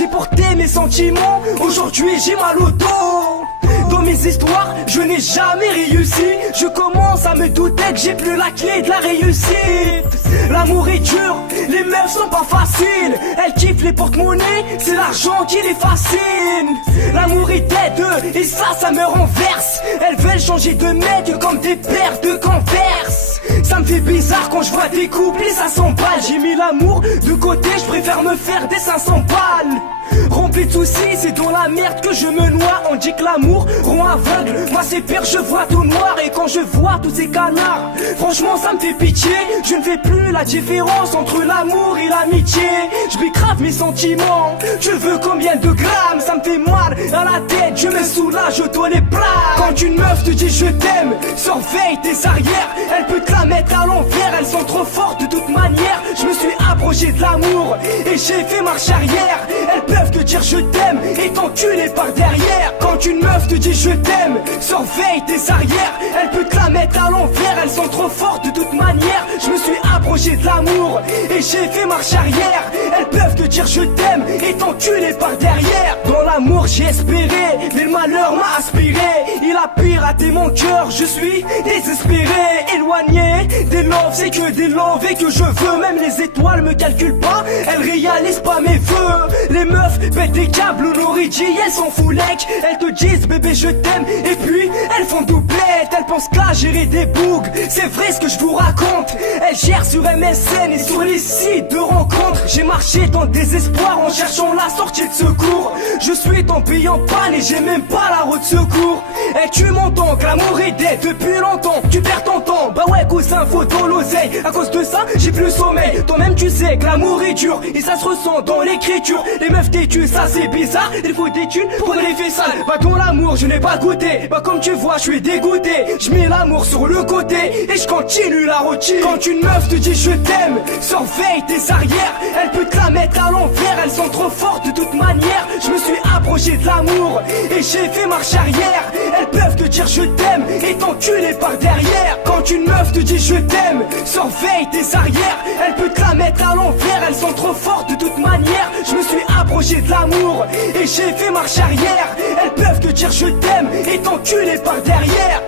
j'ai porté mes sentiments. Aujourd'hui j'ai mal au dos. Dans mes histoires, je n'ai jamais réussi. Je commence à me douter que j'ai plus la clé de la réussite. L'amour est dur, les meufs sont pas faciles. Elles kiffent les porte-monnaies, c'est l'argent qui les fascine. L'amour est dead et ça me renverse. Elles veulent changer de mec comme des paires de Converse. Ça me fait bizarre quand je vois des couples et ça s'emballe. J'ai mis l'amour de côté, je préfère me faire des 500 balles. Rempli de soucis, c'est dans la merde que je me noie. On dit que l'amour rend aveugle, moi c'est pire, je vois tout noir. Et quand je vois tous ces canards, franchement ça me fait pitié. Je ne fais plus la différence entre l'amour et l'amitié. Je grave mes sentiments, je veux combien de grammes. Ça me fait mal à la tête, je me soulage, je dois les plaques. Quand une meuf te dit je t'aime, surveille tes arrières. Elle peut te la mettre à l'envers, elles sont trop fortes de toute manière. Je me suis approché de l'amour et j'ai fait marche arrière. Elles peuvent te dire je t'aime et t'enculer par derrière. Quand une meuf te dit je t'aime, surveille tes arrières. Elle peut te la mettre à l'envers, elles sont trop fortes de toute manière. Je me suis approché de l'amour et j'ai fait marche arrière. Elles peuvent te dire je t'aime et t'enculer par derrière. Dans l'amour j'ai espéré, mais le malheur m'a aspiré. Il a piraté mon cœur, je suis désespéré. Éloigné des loves, c'est que des loves et que je veux. Même les étoiles me calculent pas, elles réalisent pas mes vœux. Les meufs pètent des câbles, l'origine, elles sont foulec. Elles te disent bébé je t'aime et puis elles font doublette. Elles pensent qu'à gérer des bougs, c'est vrai ce que je vous raconte. Elles gèrent sur MSN et sur les sites de rencontres. J'ai marché dans le désespoir en cherchant la sortie de secours. Je suis tombé en panne et j'ai même pas la roue de secours. Et tu m'entends que l'amour est dead depuis longtemps. Tu perds ton temps, bah ouais cousin faut dans l'oseille. À cause de ça j'ai plus sommeil. Toi-même tu sais que l'amour est dur et ça se ressent dans l'écriture. Les meufs têtues ça c'est bizarre. Il faut des thunes pour les faits sales. Bah dans l'amour je n'ai pas goûté. Bah comme tu vois je suis dégoûté. Je mets l'amour sur le côté et je continue la routine. Quand une meuf te dit je t'aime, surveille tes arrières. Elle peut te la mettre à l'envers, elles sont trop fortes de toute manière. Je me suis approché de l'amour et j'ai fait marche arrière. Elles peuvent te dire je t'aime et t'enculer par derrière. Quand une meuf te dit je t'aime, surveille tes arrières. Elle peut te la mettre à l'envers, elles sont trop fortes de toute manière. Je me suis approché de l'amour et j'ai fait marche arrière. Elles peuvent te dire je t'aime et t'enculer par derrière.